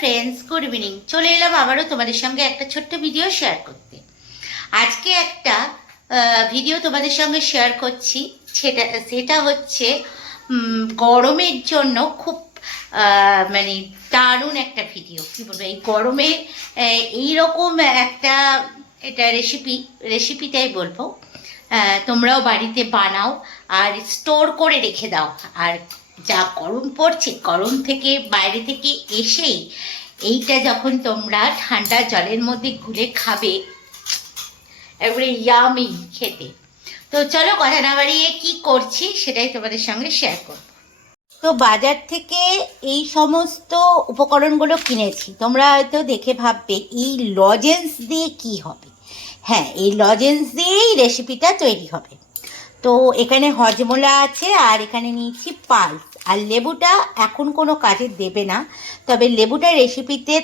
Friends, good evening. চলে এলাম আবারও তোমাদের সঙ্গে একটা ছোট্ট ভিডিও শেয়ার করতে। আজকে একটা ভিডিও তোমাদের সঙ্গে শেয়ার করছি। সেটা হচ্ছে গরমের জন্য খুব মানে দারুণ একটা ভিডিও। কী বলবো, এই গরমে এইরকম একটা এটা রেসিপিটাই বলবো। তোমরাও বাড়িতে বানাও আর স্টোর করে রেখে দাও। আর যা গরম পড়ছে, গরম থেকে বাইরে থেকে এসেই এইটা যখন তোমরা ঠান্ডা জলের মধ্যে গুলে খাবে, একবারে ইয়ামি খেতে। তো চলো কথা না বাড়িয়ে কী করছি সেটাই তোমাদের সঙ্গে শেয়ার করব। তো বাজার থেকে এই সমস্ত উপকরণগুলো কিনেছি। তোমরা হয়তো দেখে ভাববে এই লজেন্স দিয়ে কি হবে। হ্যাঁ, এই লজেন্স দিয়েই রেসিপিটা তৈরি হবে। তো এখানে হজমোলা আছে, আর এখানে নিয়েছি পালস। আর লেবুটা এখন কোনো কাজে দেবে না, তবে লেবুটা রেসিপিতে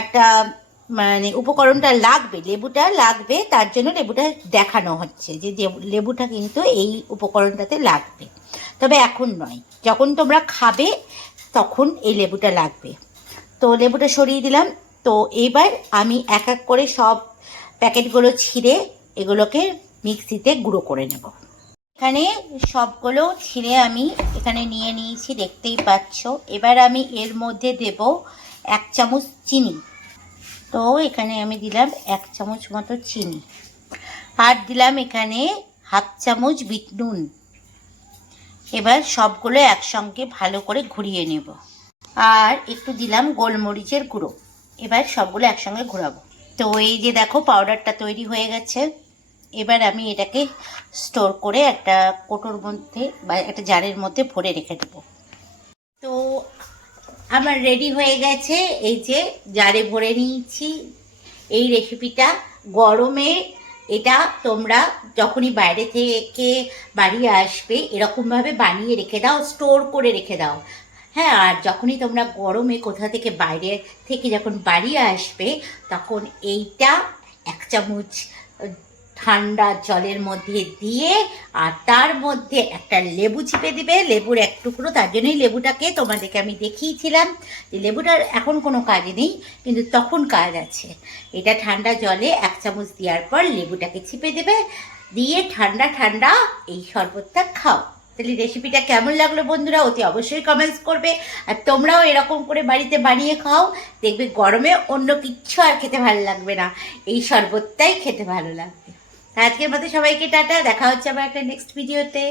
একটা মানে উপকরণটা লাগবে, লেবুটা লাগবে, তার জন্য লেবুটা দেখানো হচ্ছে যে লেবুটা কিন্তু এই উপকরণটাতে লাগবে। তবে এখন নয়, যখন তোমরা খাবে তখন এই লেবুটা লাগবে। তো লেবুটা সরিয়ে দিলাম। তো এবার আমি এক এক করে সব প্যাকেটগুলো ছিঁড়ে এগুলোকে মিক্সিতে গুঁড়ো করে নেব। এখানে সবগুলো ছিঁড়ে আমি এখানে নিয়ে নিয়েছি, দেখতেই পাচ্ছ। এবার আমি এর মধ্যে দেব 1 চামচ চিনি। তো এখানে আমি দিলাম 1 চামচ মতো চিনি, আর দিলাম এখানে 1/2 চামচ বিট নুন। এবার সবগুলো একসঙ্গে ভালো করে ঘুরিয়ে নেব। আর একটু দিলাম গোলমরিচের গুঁড়ো। এবার সবগুলো একসঙ্গে ঘোরাবো। তো এই যে দেখো, পাউডারটা তৈরি হয়ে গেছে। এবার আমি এটাকে স্টোর করে একটা কোটোর মধ্যে বা একটা জারের মধ্যে ভরে রেখে দেবো। তো আমার রেডি হয়ে গেছে, এই যে জারে ভরে নিয়েছি এই রেসিপিটা। গরমে এটা তোমরা যখনই বাইরে থেকে বাড়ি আসবে এরকমভাবে বানিয়ে রেখে দাও, স্টোর করে রেখে দাও। হ্যাঁ, আর যখনই তোমরা গরমে কোথা থেকে বাইরে থেকে যখন বাড়ি আসবে, তখন এইটা 1 চামচ ঠান্ডা জলের মধ্যে দিয়ে আর তার মধ্যে একটা লেবু চিপে দিবে, লেবুর এক টুকরো। তার জন্যই লেবুটাকে তোমাদেরকে আমি দেখিয়েছিলাম যে লেবুটার এখন কোনো কাজ নেই, কিন্তু তখন কাজ আছে। এটা ঠান্ডা জলে 1 চামচ দেওয়ার পর লেবুটাকে চিপে দেবে, দিয়ে ঠান্ডা ঠান্ডা এই শরবতটা খাও। তাহলে রেসিপিটা কেমন লাগলো বন্ধুরা, অতি অবশ্যই কমেন্টস করবে। আর তোমরাও এরকম করে বাড়িতে বানিয়ে খাও, দেখবে গরমে অন্য কিচ্ছু আর খেতে ভালো লাগবে না, এই শরবতটাই খেতে ভালো লাগবে। আজকের মতো সবাইকে টাটা, দেখা হচ্ছে আবার একটা নেক্সট ভিডিওতে।